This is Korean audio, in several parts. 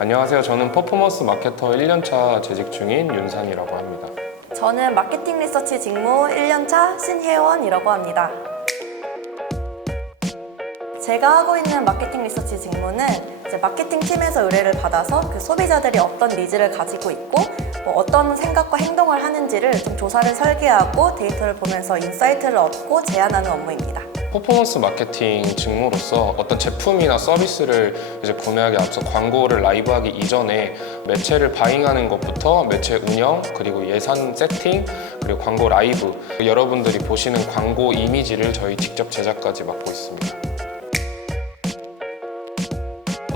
안녕하세요. 저는 퍼포먼스 마케터 1년차 재직 중인 윤산이라고 합니다. 저는 마케팅 리서치 직무 1년차 신혜원이라고 합니다. 제가 하고 있는 마케팅 리서치 직무는 이제 마케팅 팀에서 의뢰를 받아서 그 소비자들이 어떤 니즈를 가지고 있고 어떤 생각과 행동을 하는지를 좀 조사를 설계하고 데이터를 보면서 인사이트를 얻고 제안하는 업무입니다. 퍼포먼스 마케팅 직무로서 어떤 제품이나 서비스를 이제 구매하기 앞서 광고를 라이브하기 이전에 매체를 바잉하는 것부터 매체 운영, 그리고 예산 세팅, 그리고 광고 라이브, 여러분들이 보시는 광고 이미지를 저희 직접 제작까지 맡고 있습니다.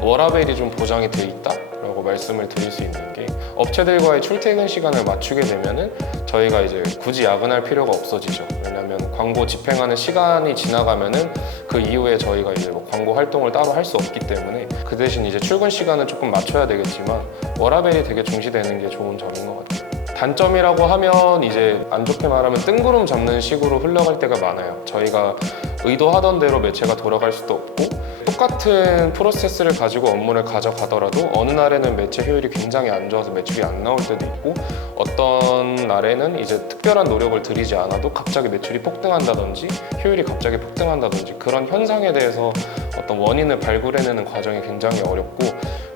워라밸이 좀 보장이 돼 있다? 라고 말씀을 드릴 수 있는 게, 업체들과의 출퇴근 시간을 맞추게 되면은 저희가 이제 굳이 야근할 필요가 없어지죠. 왜냐하면 광고 집행하는 시간이 지나가면은 그 이후에 저희가 이제 뭐 광고 활동을 따로 할 수 없기 때문에 그 대신 이제 출근 시간은 조금 맞춰야 되겠지만 워라밸이 되게 중시되는 게 좋은 점인 것 같아요. 단점이라고 하면 이제 안 좋게 말하면 뜬구름 잡는 식으로 흘러갈 때가 많아요. 저희가 의도하던 대로 매체가 돌아갈 수도 없고, 똑같은 프로세스를 가지고 업무를 가져가더라도 어느 날에는 매체 효율이 굉장히 안 좋아서 매출이 안 나올 때도 있고, 어떤 날에는 이제 특별한 노력을 들이지 않아도 갑자기 매출이 폭등한다든지 효율이 갑자기 폭등한다든지, 그런 현상에 대해서 어떤 원인을 발굴해내는 과정이 굉장히 어렵고,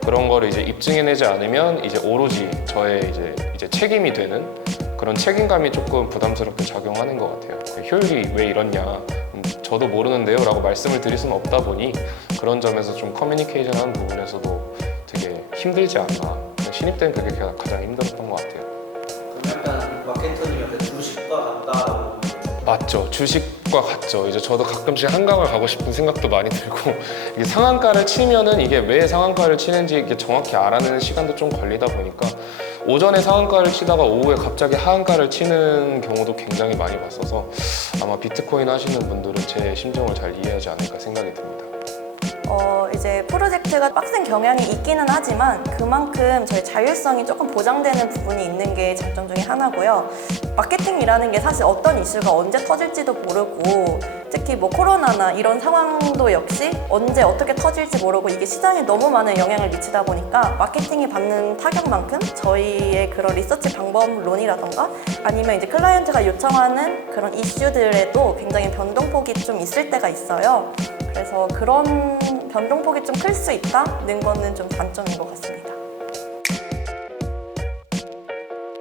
그런 거를 이제 입증해내지 않으면 이제 오로지 저의 이제 책임이 되는 그런 책임감이 조금 부담스럽게 작용하는 것 같아요. 효율이 왜 이렇냐, 저도 모르는데요 라고 말씀을 드릴 수는 없다 보니 그런 점에서 좀 커뮤니케이션 하는 부분에서도 되게 힘들지 않나. 신입 때는 그게 가장 힘들었던 것 같아요. 그럼 약간 마케터님 약간 주식과 같다. 맞죠. 주식과 같죠. 이제 저도 가끔씩 한강을 가고 싶은 생각도 많이 들고, 이게 상한가를 치면은 이게 왜 상한가를 치는지 이게 정확히 알아내는 시간도 좀 걸리다 보니까 오전에 상한가를 치다가 오후에 갑자기 하한가를 치는 경우도 굉장히 많이 봤어서 아마 비트코인 하시는 분들은 제 심정을 잘 이해하지 않을까 생각이 듭니다. 이제 프로젝트가 빡센 경향이 있기는 하지만 그만큼 저희 자율성이 조금 보장되는 부분이 있는 게 장점 중에 하나고요. 마케팅이라는 게 사실 어떤 이슈가 언제 터질지도 모르고, 특히 뭐 코로나나 이런 상황도 역시 언제 어떻게 터질지 모르고 이게 시장에 너무 많은 영향을 미치다 보니까 마케팅이 받는 타격만큼 저희의 그런 리서치 방법론이라던가 아니면 이제 클라이언트가 요청하는 그런 이슈들에도 굉장히 변동폭이 좀 있을 때가 있어요. 그래서 그런 변동폭이 좀 클 수 있다는 거는 좀 단점인 것 같습니다.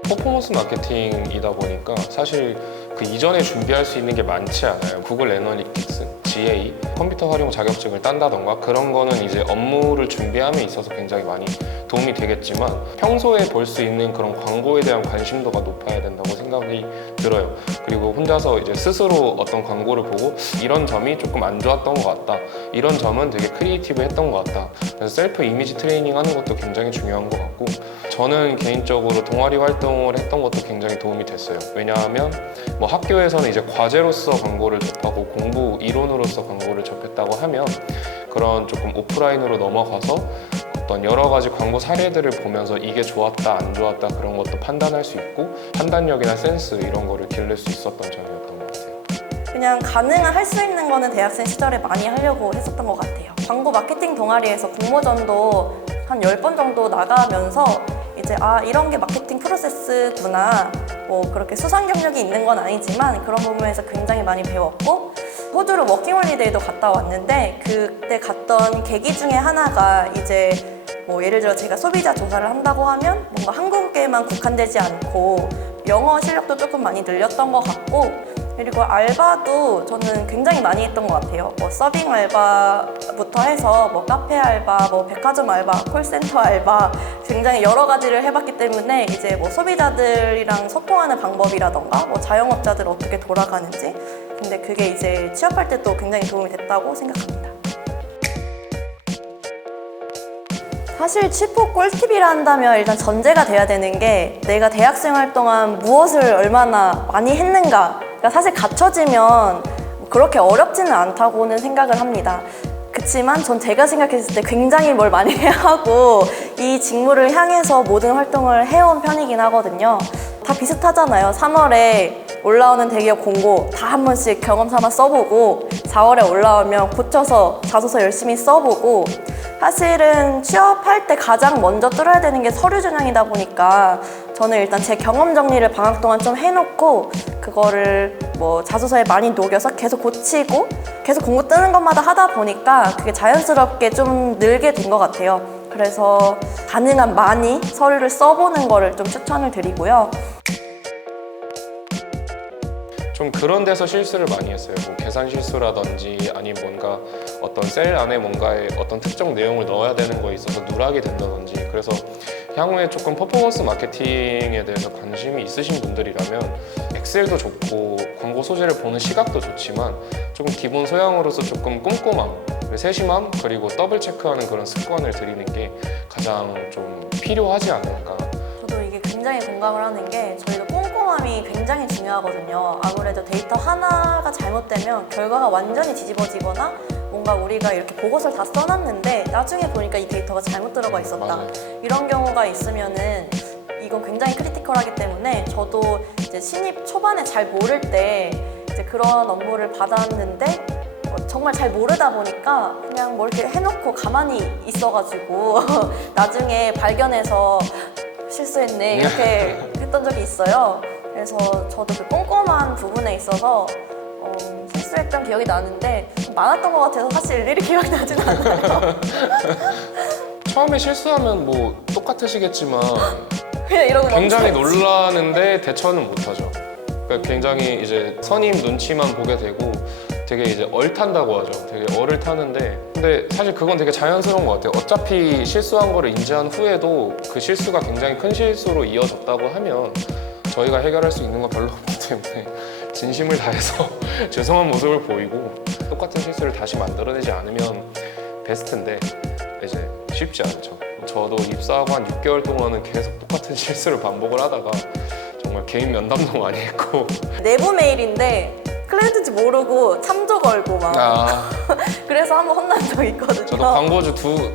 퍼포먼스 마케팅이다 보니까 사실 그 이전에 준비할 수 있는 게 많지 않아요. 구글 애널리틱스, GA, 컴퓨터 활용 자격증을 딴다던가 그런 거는 이제 업무를 준비함에 있어서 굉장히 많이 도움이 되겠지만, 평소에 볼 수 있는 그런 광고에 대한 관심도가 높아야 된다고 생각이 들어요. 그리고 혼자서 이제 스스로 어떤 광고를 보고 이런 점이 조금 안 좋았던 것 같다, 이런 점은 되게 크리에이티브했던 것 같다, 그래서 셀프 이미지 트레이닝 하는 것도 굉장히 중요한 것 같고, 저는 개인적으로 동아리 활동을 했던 것도 굉장히 도움이 됐어요. 왜냐하면 뭐 학교에서는 이제 과제로서 광고를 접하고 공부 이론으로서 광고를 접했다고 하면, 그런 조금 오프라인으로 넘어가서 어떤 여러 가지 광고 사례들을 보면서 이게 좋았다 안 좋았다 그런 것도 판단할 수 있고, 판단력이나 센스 이런 거를 기를 수 있었던 점이었던 것 같아요. 그냥 가능한 할 수 있는 거는 대학생 시절에 많이 하려고 했었던 것 같아요. 광고 마케팅 동아리에서 공모전도 한 10번 정도 나가면서 이제 이런 게 마케팅 프로세스구나, 뭐 그렇게 수상 경력이 있는 건 아니지만 그런 부분에서 굉장히 많이 배웠고, 호주로 워킹홀리데이도 갔다 왔는데 그때 갔던 계기 중에 하나가 이제 뭐 예를 들어 제가 소비자 조사를 한다고 하면 뭔가 한국에만 국한되지 않고 영어 실력도 조금 많이 늘렸던 것 같고, 그리고 알바도 저는 굉장히 많이 했던 것 같아요. 뭐 서빙 알바부터 해서 뭐 카페 알바, 뭐 백화점 알바, 콜센터 알바, 굉장히 여러 가지를 해봤기 때문에 이제 뭐 소비자들이랑 소통하는 방법이라던가 뭐 자영업자들 어떻게 돌아가는지, 근데 그게 이제 취업할 때도 굉장히 도움이 됐다고 생각합니다. 사실 취업 꿀팁이라 한다면 일단 전제가 돼야 되는 게 내가 대학생활 동안 무엇을 얼마나 많이 했는가, 그러니까 사실 갖춰지면 그렇게 어렵지는 않다고는 생각을 합니다. 그치만 전 제가 생각했을 때 굉장히 뭘 많이 해야 하고 이 직무를 향해서 모든 활동을 해온 편이긴 하거든요. 다 비슷하잖아요. 3월에 올라오는 대기업 공고 다 한 번씩 경험 삼아 써보고, 4월에 올라오면 고쳐서 자소서 열심히 써보고, 사실은 취업할 때 가장 먼저 뚫어야 되는 게 서류 전형이다 보니까 저는 일단 제 경험 정리를 방학 동안 좀 해놓고 그거를 뭐 자소서에 많이 녹여서 계속 고치고 계속 공고 뜨는 것마다 하다 보니까 그게 자연스럽게 좀 늘게 된 것 같아요. 그래서 가능한 많이 서류를 써보는 거를 좀 추천을 드리고요. 좀 그런 데서 실수를 많이 했어요. 뭐 계산 실수라든지 아니면 뭔가 어떤 셀 안에 뭔가의 어떤 특정 내용을 넣어야 되는 거에 있어서 누락이 된다든지. 그래서 향후에 조금 퍼포먼스 마케팅에 대해서 관심이 있으신 분들이라면 엑셀도 좋고 광고 소재를 보는 시각도 좋지만 조금 기본 소양으로서 조금 꼼꼼함, 세심함, 그리고 더블 체크하는 그런 습관을 들이는 게 가장 좀 필요하지 않을까. 저도 이게 굉장히 공감을 하는 게 저희도 꼼꼼함이 굉장히 중요하거든요. 아무래도 데이터 하나가 잘못되면 결과가 완전히 뒤집어지거나 뭔가 우리가 이렇게 보고서를 다 써놨는데 나중에 보니까 이 데이터가 잘못 들어가 있었다. 맞아요. 이런 경우가 있으면은 이건 굉장히 크리티컬하기 때문에 저도 이제 신입 초반에 잘 모를 때 이제 그런 업무를 받았는데 정말 잘 모르다 보니까 그냥 뭐 이렇게 해놓고 가만히 있어가지고 나중에 발견해서 실수했네 이렇게 했던 적이 있어요. 그래서 저도 그 꼼꼼한 부분에 있어서 실수했던 기억이 나는데 많았던 것 같아서 사실 일일이 기억이 나진 않아요. 처음에 실수하면 뭐 똑같으시겠지만 그냥 이러고 굉장히 멈춰있지. 놀라는데 대처는 못하죠. 그러니까 굉장히 이제 선임 눈치만 보게 되고 되게 이제 얼탄다고 하죠. 되게 얼을 타는데 근데 사실 그건 되게 자연스러운 것 같아요. 어차피 실수한 거를 인지한 후에도 그 실수가 굉장히 큰 실수로 이어졌다고 하면 저희가 해결할 수 있는 건 별로 없기 때문에 진심을 다해서 죄송한 모습을 보이고 똑같은 실수를 다시 만들어내지 않으면 베스트인데 이제 쉽지 않죠. 저도 입사하고 한 6개월 동안은 계속 똑같은 실수를 반복을 하다가 정말 개인 면담도 많이 했고 내부 메일인데 클라이언트인지 모르고 참조 걸고 막 그래서 한번 혼난 적 있거든요. 저도 광고주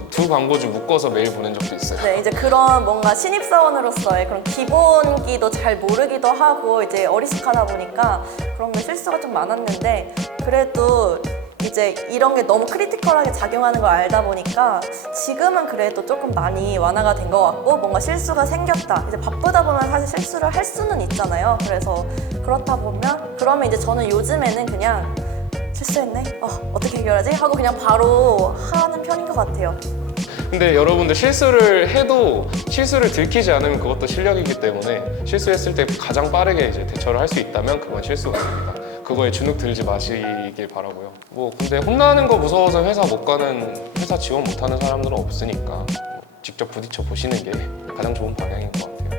두 광고주 묶어서 메일 보낸 적도 있어요. 네, 이제 그런 뭔가 신입사원으로서의 그런 기본기도 잘 모르기도 하고 이제 어리숙하다 보니까 그런 게 실수가 좀 많았는데 그래도 이제 이런 게 너무 크리티컬하게 작용하는 걸 알다 보니까 지금은 그래도 조금 많이 완화가 된 것 같고 뭔가 실수가 생겼다. 이제 바쁘다 보면 사실 실수를 할 수는 있잖아요. 그래서 그렇다 보면 그러면 이제 저는 요즘에는 그냥 실수했네? 어떻게 해결하지? 하고 그냥 바로 하는 편인 것 같아요. 근데 여러분들 실수를 해도 실수를 들키지 않으면 그것도 실력이기 때문에 실수했을 때 가장 빠르게 이제 대처를 할 수 있다면 그건 실수가 아닙니다. 그거에 주눅 들지 마시길 바라고요. 뭐 근데 혼나는 거 무서워서 회사 못 가는, 회사 지원 못 하는 사람들은 없으니까 뭐 직접 부딪혀 보시는 게 가장 좋은 방향인 것 같아요.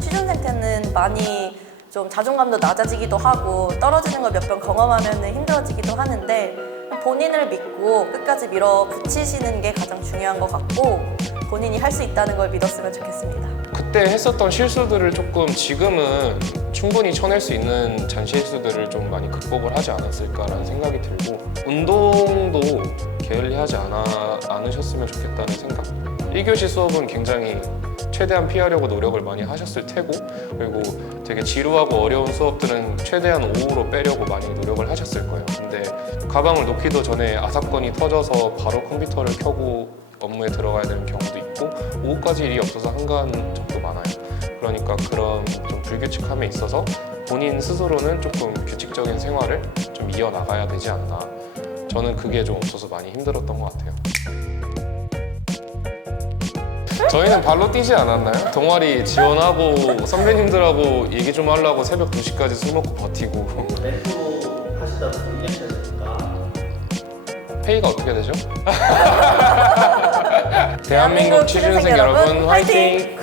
취준생 때는 많이 좀 자존감도 낮아지기도 하고 떨어지는 걸 몇 번 경험하면 힘들어지기도 하는데 본인을 믿고 끝까지 밀어붙이시는 게 가장 중요한 것 같고 본인이 할 수 있다는 걸 믿었으면 좋겠습니다. 그때 했었던 실수들을 조금 지금은 충분히 쳐낼 수 있는 잔실수들을 좀 많이 극복을 하지 않았을까라는 생각이 들고 운동도 게을리하지 않으셨으면 좋겠다는 생각. 1교시 수업은 굉장히 최대한 피하려고 노력을 많이 하셨을 테고 그리고 되게 지루하고 어려운 수업들은 최대한 오후로 빼려고 많이 노력을 하셨을 거예요. 근데 가방을 놓기도 전에 아사건이 터져서 바로 컴퓨터를 켜고 업무에 들어가야 되는 경우도 있고 오후까지 일이 없어서 한가한 적도 많아요. 그러니까 그런 좀 불규칙함에 있어서 본인 스스로는 조금 규칙적인 생활을 좀 이어나가야 되지 않나. 저는 그게 좀 없어서 많이 힘들었던 것 같아요. 저희는 발로 뛰지 않았나요? 동아리 지원하고 선배님들하고 얘기 좀 하려고 새벽 2시까지 술 먹고 버티고. 멘토 하시다 보면 1년 됐으니까 페이가 어떻게 되죠? 대한민국 취준생 여러분 화이팅!